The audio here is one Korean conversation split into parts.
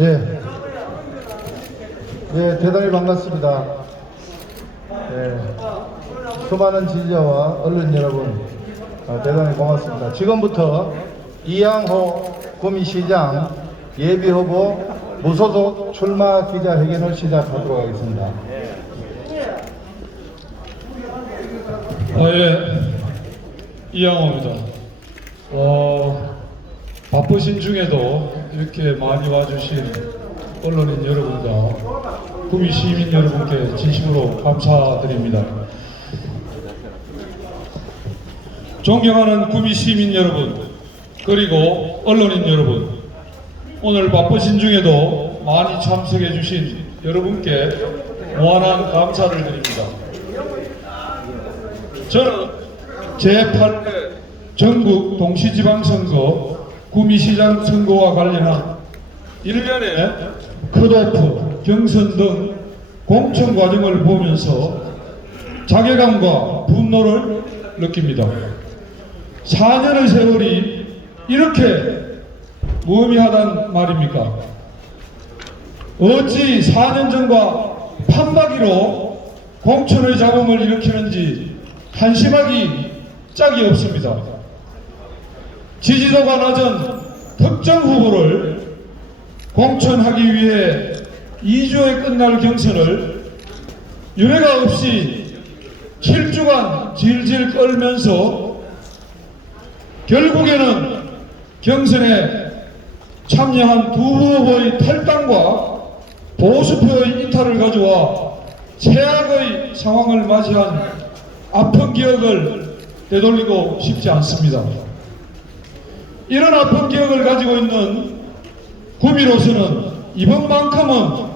예. 예, 대단히 반갑습니다. 예. 수많은 지지자와 언론 여러분, 대단히 고맙습니다. 지금부터 이양호 구미시장 예비후보 무소속 출마 기자회견을 시작하도록 하겠습니다. 예, 이양호입니다. 바쁘신 중에도 이렇게 많이 와주신 언론인 여러분과 구미 시민 여러분께 진심으로 감사드립니다. 존경하는 구미 시민 여러분, 그리고 언론인 여러분, 오늘 바쁘신 중에도 많이 참석해 주신 여러분께 무한한 감사를 드립니다. 저는 제8회 전국 동시지방선거 구미시장 선거와 관련한 일련의 컷오프, 경선 등 공천 과정을 보면서 자괴감과 분노를 느낍니다. 4년의 세월이 이렇게 무의미하단 말입니까? 어찌 4년 전과 판박이로 공천의 잡음을 일으키는지 한심하기 짝이 없습니다. 지지도가 낮은 특정 후보를 공천하기 위해 2주에 끝날 경선을 유례가 없이 7주간 질질 끌면서 결국에는 경선에 참여한 두 후보의 탈당과 보수표의 이탈을 가져와 최악의 상황을 맞이한 아픈 기억을 되돌리고 싶지 않습니다. 이런 아픈 기억을 가지고 있는 구미로서는 이번만큼은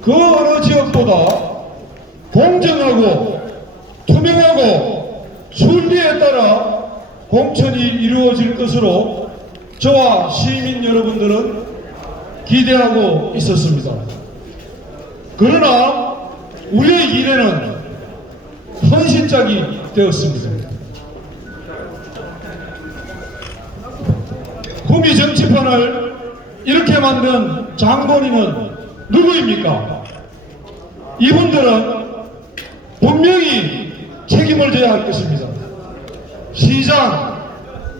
그 어느 지역보다 공정하고 투명하고 순리에 따라 공천이 이루어질 것으로 저와 시민 여러분들은 기대하고 있었습니다. 그러나 우리의 미래는 헌신짝이 되었습니다. 구미 정치판을 이렇게 만든 장본인은 누구입니까? 이분들은 분명히 책임을 져야 할 것입니다. 시장,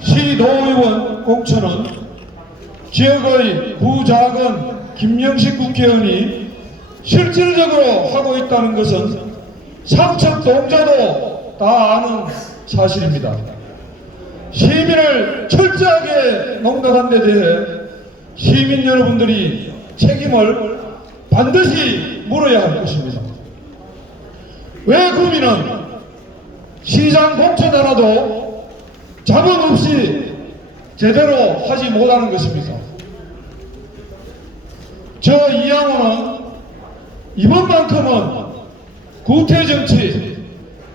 시도의원 공천은 지역의 구작은 김영식 국회의원이 실질적으로 하고 있다는 것은 삼척동자도 다 아는 사실입니다. 시민을 철저하게 농락한 데 대해 시민 여러분들이 책임을 반드시 물어야 할 것입니다. 왜 구미는 시장 공천 하나도 자본 없이 제대로 하지 못하는 것입니까? 저 이양호는 이번만큼은 구태정치,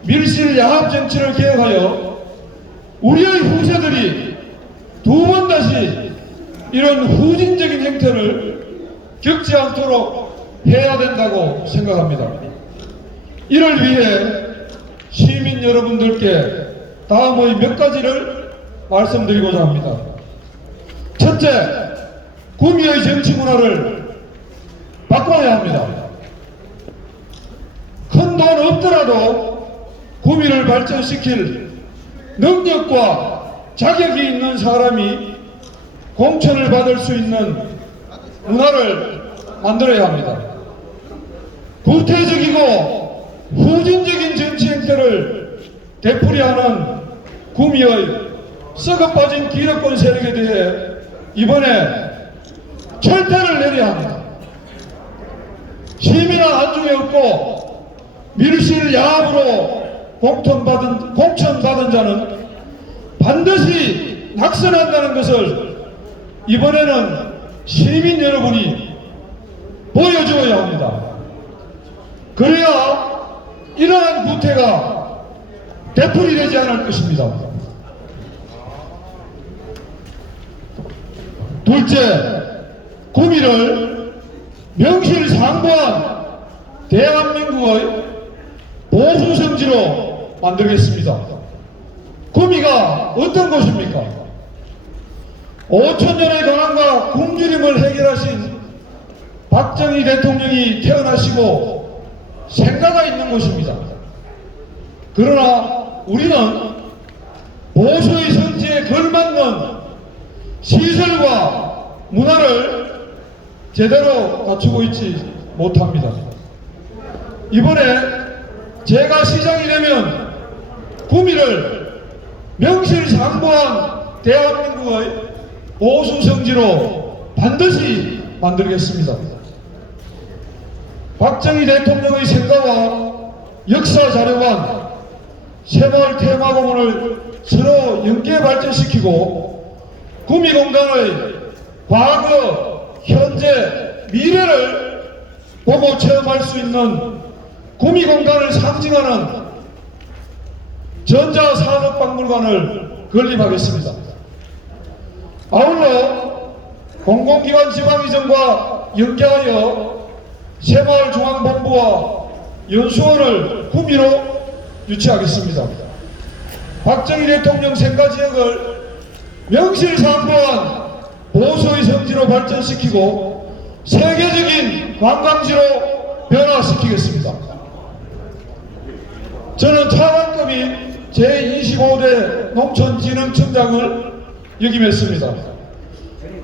밀실야합정치를 개혁하여 우리의 후세들이 두 번 다시 이런 후진적인 행태를 겪지 않도록 해야 된다고 생각합니다. 이를 위해 시민 여러분들께 다음의 몇 가지를 말씀드리고자 합니다. 첫째, 구미의 정치 문화를 바꿔야 합니다. 큰 돈 없더라도 구미를 발전시킬 능력과 자격이 있는 사람이 공천을 받을 수 있는 문화를 만들어야 합니다. 구태적이고 후진적인 정치 행태를 되풀이하는 구미의 썩어빠진 기득권 세력에 대해 이번에 철퇴를 내려야 합니다. 시민은 안중에 없고 밀실 야합으로 공천받은 자는 반드시 낙선한다는 것을 이번에는 시민 여러분이 보여주어야 합니다. 그래야 이러한 구태가 되풀이되지 않을 것입니다. 둘째, 구미를 명실상부한 대한민국의 보수성지로 만들겠습니다. 구미가 어떤 곳입니까? 5천년의 가난과 굶주림을 해결하신 박정희 대통령이 태어나시고 생가가 있는 곳입니다. 그러나 우리는 보수의 성지에 걸맞는 시설과 문화를 제대로 갖추고 있지 못합니다. 이번에 제가 시장이 되면 구미를 명실상부한 대한민국의 보수 성지로 반드시 만들겠습니다. 박정희 대통령의 생가와 역사 자료관, 새마을 테마공원을 서로 연계 발전시키고 구미공단의 과거, 현재, 미래를 보고 체험할 수 있는 구미공단을 상징하는 전자산업박물관을 건립하겠습니다. 아울러 공공기관 지방이전과 연계하여 새마을중앙본부와 연수원을 구미로 유치하겠습니다. 박정희 대통령 생가지역을 명실상부한 보수의 성지로 발전시키고 세계적인 관광지로 변화시키겠습니다. 저는 차관급인 제25대 농촌진흥청장을 역임했습니다.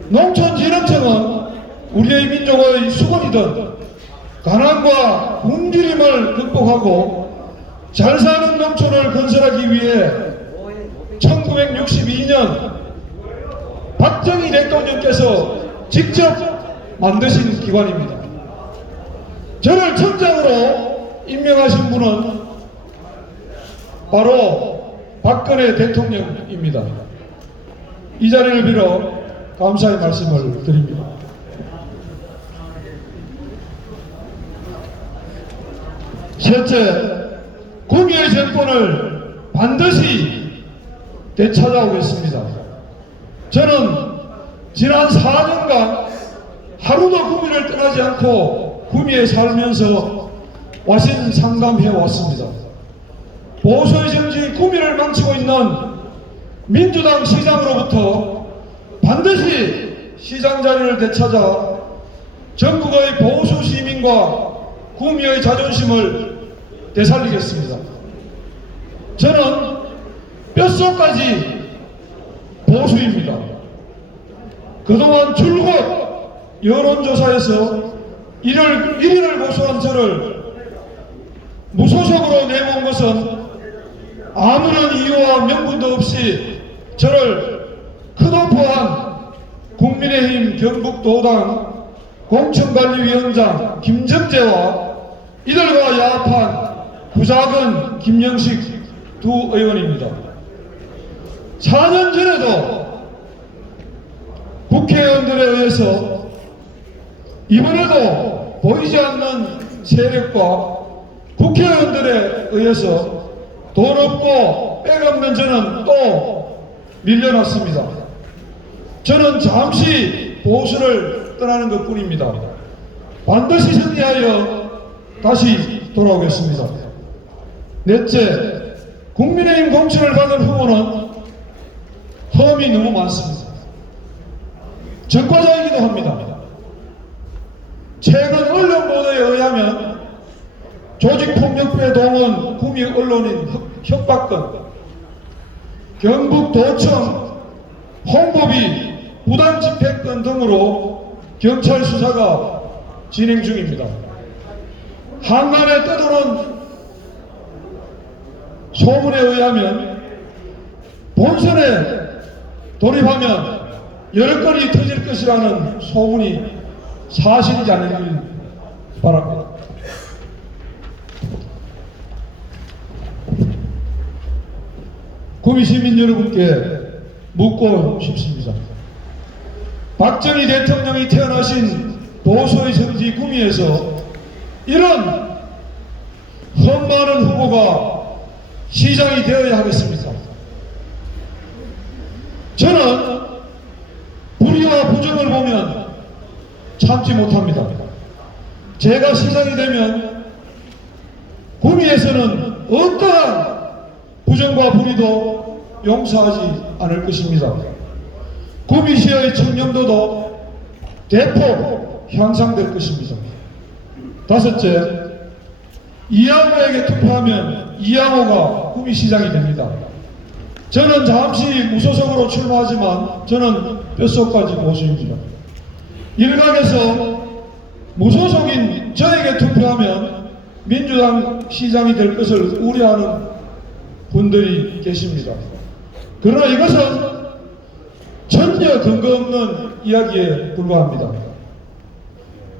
농촌진흥청은 우리의 민족의 수건이든 가난과 굶주림을 극복하고 잘 사는 농촌을 건설하기 위해 1962년 박정희 대통령께서 직접 만드신 기관입니다. 저를 청장으로 임명하신 분은 바로 박근혜 대통령입니다. 이 자리를 빌어 감사의 말씀을 드립니다. 셋째, 구미의 정권을 반드시 되찾아오겠습니다. 저는 지난 4년간 하루도 구미를 떠나지 않고 구미에 살면서 와신 상담해 왔습니다. 보수의 정치인 구미를 망치고 있는 민주당 시장으로부터 반드시 시장 자리를 되찾아 전국의 보수 시민과 구미의 자존심을 되살리겠습니다. 저는 뼛속까지 보수입니다. 그동안 줄곧 여론조사에서 1위를 고수한 저를 무소속으로 내몬 것은 아무런 이유와 명분도 없이 저를 크도포한 국민의힘 경북도당 공천관리위원장 김정재와 이들과 야합한 구작은 김영식 두 의원입니다. 4년 전에도 국회의원들에 의해서 이번에도 보이지 않는 세력과 국회의원들에 의해서 돈 없고 백 없는 저는 또 밀려났습니다. 저는 잠시 보수를 떠나는 것 뿐입니다. 반드시 승리하여 다시 돌아오겠습니다. 넷째, 국민의힘 공천을 받은 후보는 험이 너무 많습니다. 적과자이기도 합니다. 최근 언론 보도에 의하면 조직폭력배 동원 구미 언론인 협박건, 경북도청 홍보비 부당 집행건 등으로 경찰 수사가 진행 중입니다. 한간에 떠도는 소문에 의하면 본선에 돌입하면 여러 건이 터질 것이라는 소문이 사실이지 않을 바랍니다. 구미 시민 여러분께 묻고 싶습니다. 박정희 대통령이 태어나신 보수의 성지 구미에서 이런 험많은 후보가 시장이 되어야 하겠습니다. 저는 불의와 부정을 보면 참지 못합니다. 제가 시장이 되면 구미에서는 어떠한 부정과 불의도 용서하지 않을 것입니다. 구미시의 청렴도도 대폭 향상될 것입니다. 다섯째, 이양호에게 투표하면 이양호가 구미시장이 됩니다. 저는 잠시 무소속으로 출마하지만 저는 뼛속까지 보수입니다. 일각에서 무소속인 저에게 투표하면 민주당 시장이 될 것을 우려하는 분들이 계십니다. 그러나 이것은 전혀 근거 없는 이야기에 불과합니다.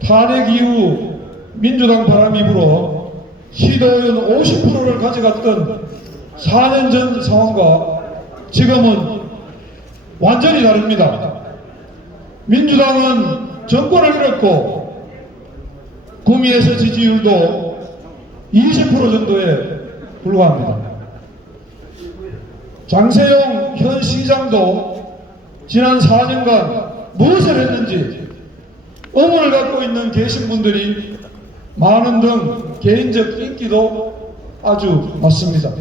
탄핵 이후 민주당 바람이 불어 시도의원 50%를 가져갔던 4년 전 상황과 지금은 완전히 다릅니다. 민주당은 정권을 잃었고 구미에서 지지율도 20% 정도에 불과합니다. 장세용 현 시장도 지난 4년간 무엇을 했는지 의문을 갖고 있는 계신 분들이 많은 등 개인적 인기도 아주 많습니다.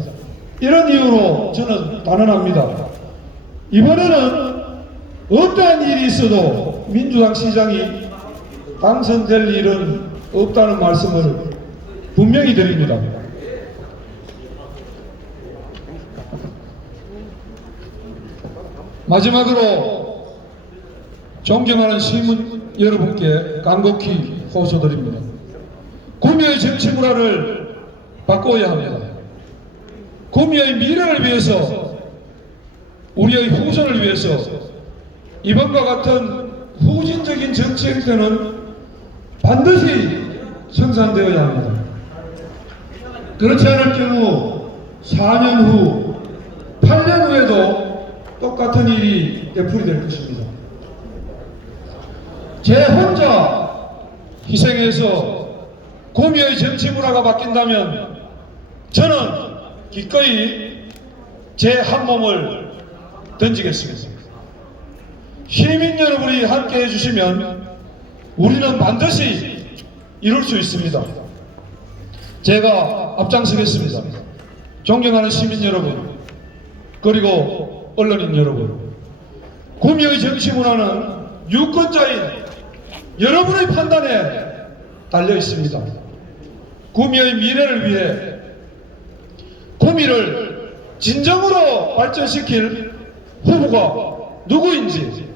이런 이유로 저는 단언합니다. 이번에는 어떠한 일이 있어도 민주당 시장이 당선될 일은 없다는 말씀을 분명히 드립니다. 마지막으로 존경하는 시민 여러분께 간곡히 호소드립니다. 구미의 정치 문화를 바꿔야 합니다. 구미의 미래를 위해서, 우리의 후손을 위해서 이번과 같은 후진적인 정치 행태는 반드시 청산되어야 합니다. 그렇지 않을 경우 4년 후, 8년 후에도 똑같은 일이 되풀이될 것입니다. 제 혼자 희생해서 구미의 정치 문화가 바뀐다면 저는 기꺼이 제 한 몸을 던지겠습니다. 시민 여러분이 함께 해주시면 우리는 반드시 이룰 수 있습니다. 제가 앞장서겠습니다. 존경하는 시민 여러분, 그리고 언론인 여러분, 구미의 정치 문화는 유권자인 여러분의 판단에 달려 있습니다. 구미의 미래를 위해 구미를 진정으로 발전시킬 후보가 누구인지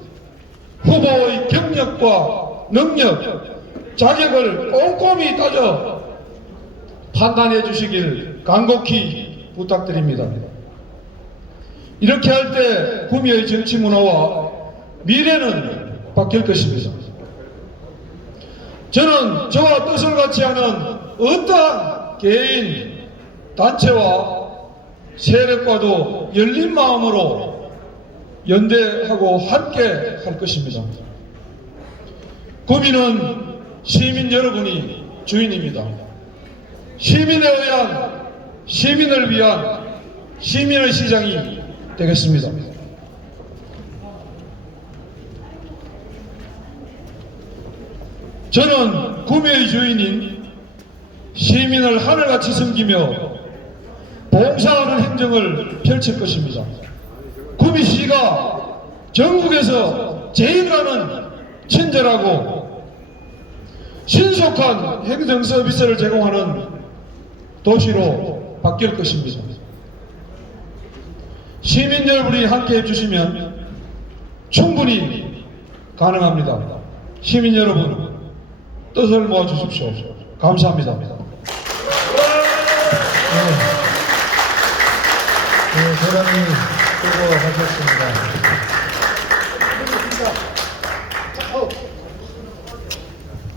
후보의 경력과 능력, 자격을 꼼꼼히 따져 판단해 주시길 간곡히 부탁드립니다. 이렇게 할 때 구미의 정치 문화와 미래는 바뀔 것입니다. 저는 저와 뜻을 같이 하는 어떠한 개인, 단체와 세력과도 열린 마음으로 연대하고 함께 할 것입니다. 구미는 시민 여러분이 주인입니다. 시민에 의한, 시민을 위한 시민의 시장이 되겠습니다. 저는 구미의 주인인 시민을 하늘같이 섬기며 봉사하는 행정을 펼칠 것입니다. 구미시가 전국에서 제일 가는 친절하고 신속한 행정 서비스를 제공하는 도시로 바뀔 것입니다. 시민 여러분이 함께 해주시면 충분히 가능합니다. 시민 여러분, 뜻을 모아주십시오. 감사합니다. 대단히 수고하셨습니다.